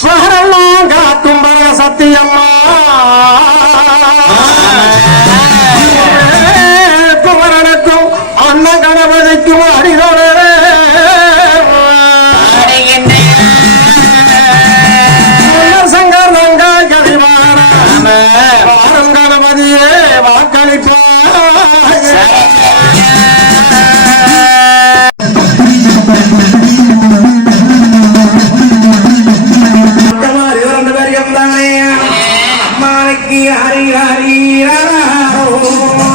காக்கும் பர சத்தியம்மா குமரனுக்கும் அண்ணன் கணபதிக்கும் அடிதோடு ki hari hari rara ho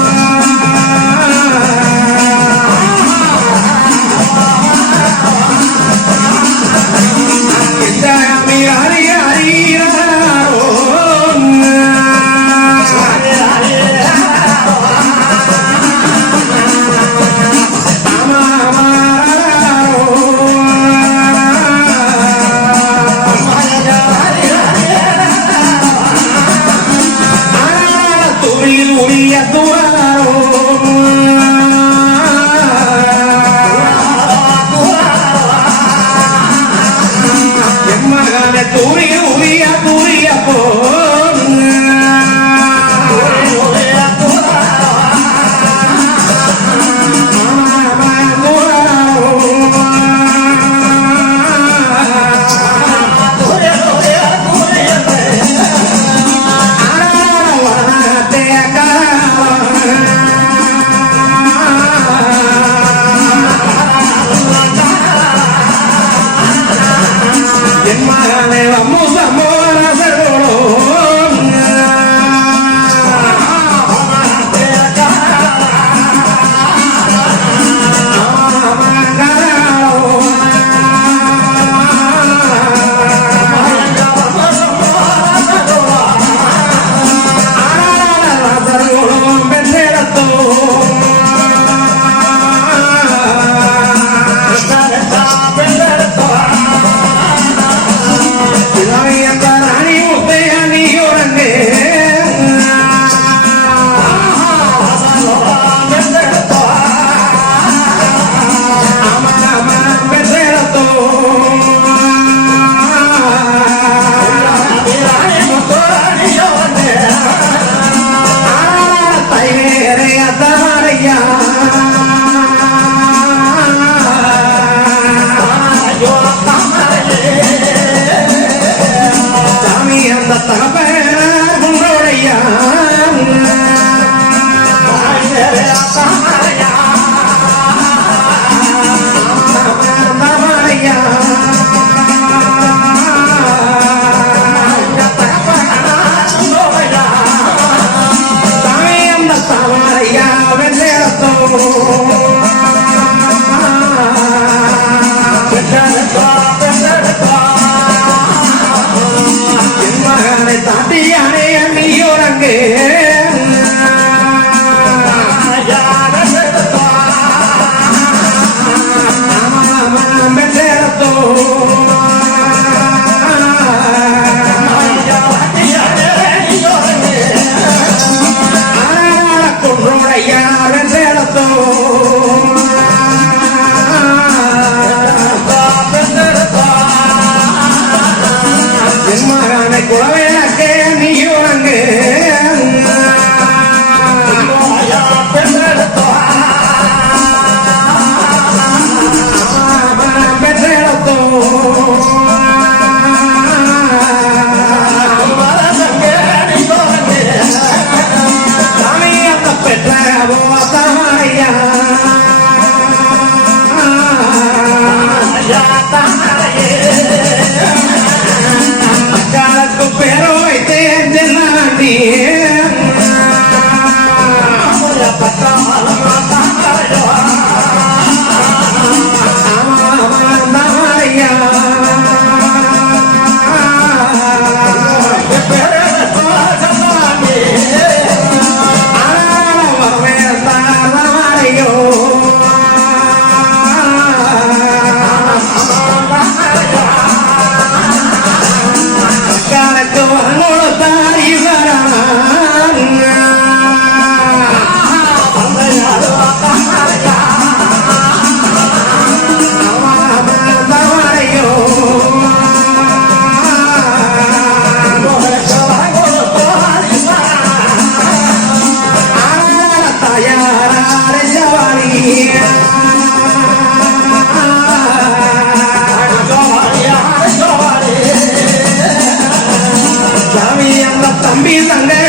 hermana de la. யாரையா bravo. También la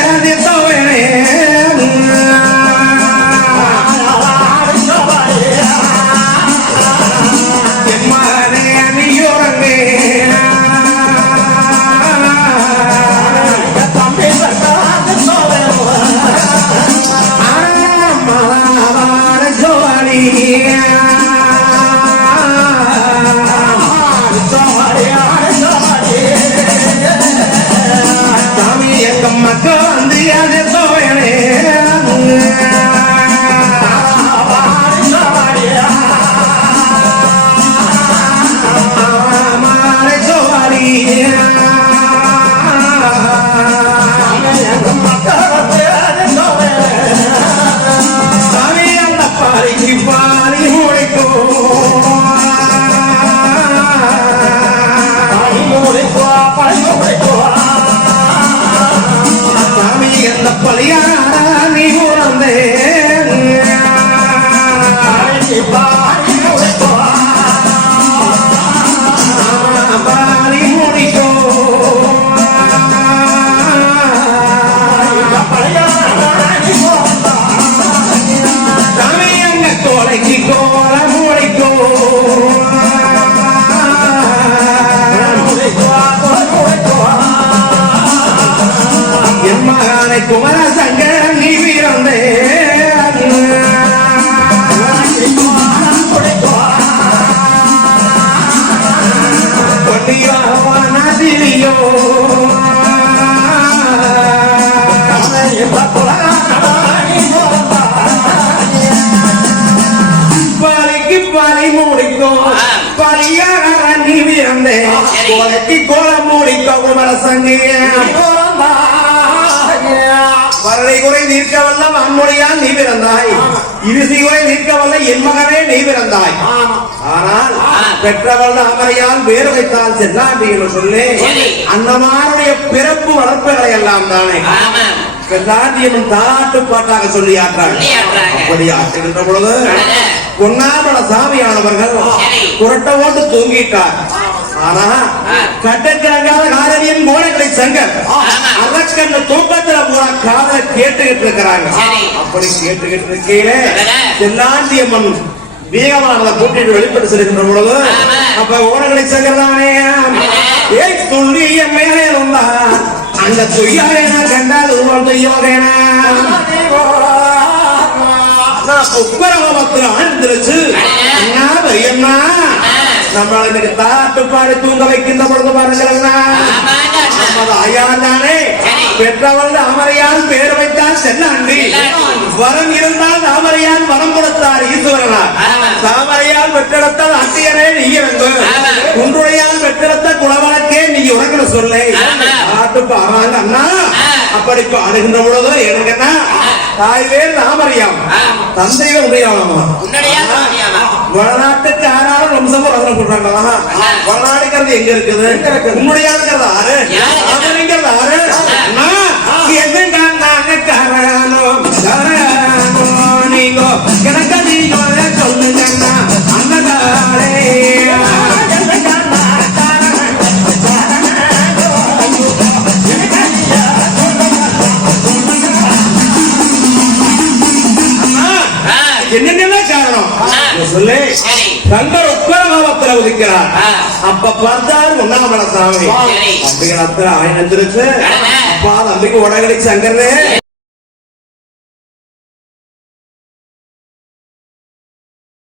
கோலைக்கு கோலம் முடிக்கோ. குமரசங்கிய. வரலை குறை நீர்க்க வல்ல மண்மொழியால் நீ பிறந்தாய். இருசி குறை நீர்க்க வல்ல என் மகனே நீ பிறந்தாய். ஆனால் பெற்றவள் அமரையால் வேறு வைத்தால் செல்லாண்டி என்று சொல்லி. அன்னமாருடைய பிறப்பு வளர்ப்புகளை எல்லாம் தானே. என்னும் தாலாட்டு பாட்டாக சொல்லி ஆற்றாங்க. அப்படி ஆற்றுகின்ற பொழுது. பொன்னாமல சாமியானவர்கள். புரட்ட ஓட்டு தூங்கிட்டார் ஆனா. கட்டக்கிழங்காத காதலியின் கோடைகளை சங்கர். அரக்கண்ண தூக்கத்துல பூரா காதல கேட்டுக்கிட்டு இருக்கிறாங்க. அப்படி கேட்டுக்கிட்டு இருக்கையிலே. செல்லாண்டி அம்மன் வீகமானதை கூட்டிட்டு வெளிப்பட்டு செல்கின்ற பொழுது. அப்ப ஓடங்களை சங்கர் தானே. ஏய் துள்ளிய மேலே இருந்தா அந்த துய்யாவேனா கண்டாது உங்கள் துய்யோகேனா நான் உப்பரவத்துல ஆழ்ந்துருச்சு. என்ன பெரியம்மா நம்மள இன்னைக்கு தாட்டு பாடி தூங்க வைக்கின்ற பொழுது பாருங்களா. நமது ஐயான் தானே. பெற்றவள் அமரையான் பேர் வைத்தால் செல்லாண்டி. வரம் இருந்தால் தாமரையான் வரம் கொடுத்தார் ஈஸ்வரனார். தாமரையால் பெற்றெடுத்தால் அட்டியனே நீ இறங்கு பாடுறாங்க அண்ணா. அப்படி பாடுகின்ற பொழுது எனக்குன்னா தாய்வேல் தாமரையாம் ஆமா. தந்தைகள் உடையாமா வடநாட்டுக்கு ஆறாலும் வம்சமும் ரத்னம் போடுறாங்களா வடநாடுங்கிறது எங்க இருக்குது? உன்னுடைய ஆளுங்கிறது ஆறு. யாரு? அவனுங்கிறது ஆறு. அண்ணா, ஆ, என்னென்ன காரணம் சொல்லு சரி. கங்கர் உப்பரமாவத்துல உதிக்கிறார் ஆ. அப்ப பார்த்தார் உண்ணாமல சாமி. தம்பிகள் அத்தனை ஆயினத்திருச்சு. அப்பா உடகடிச்சு அங்கன்னு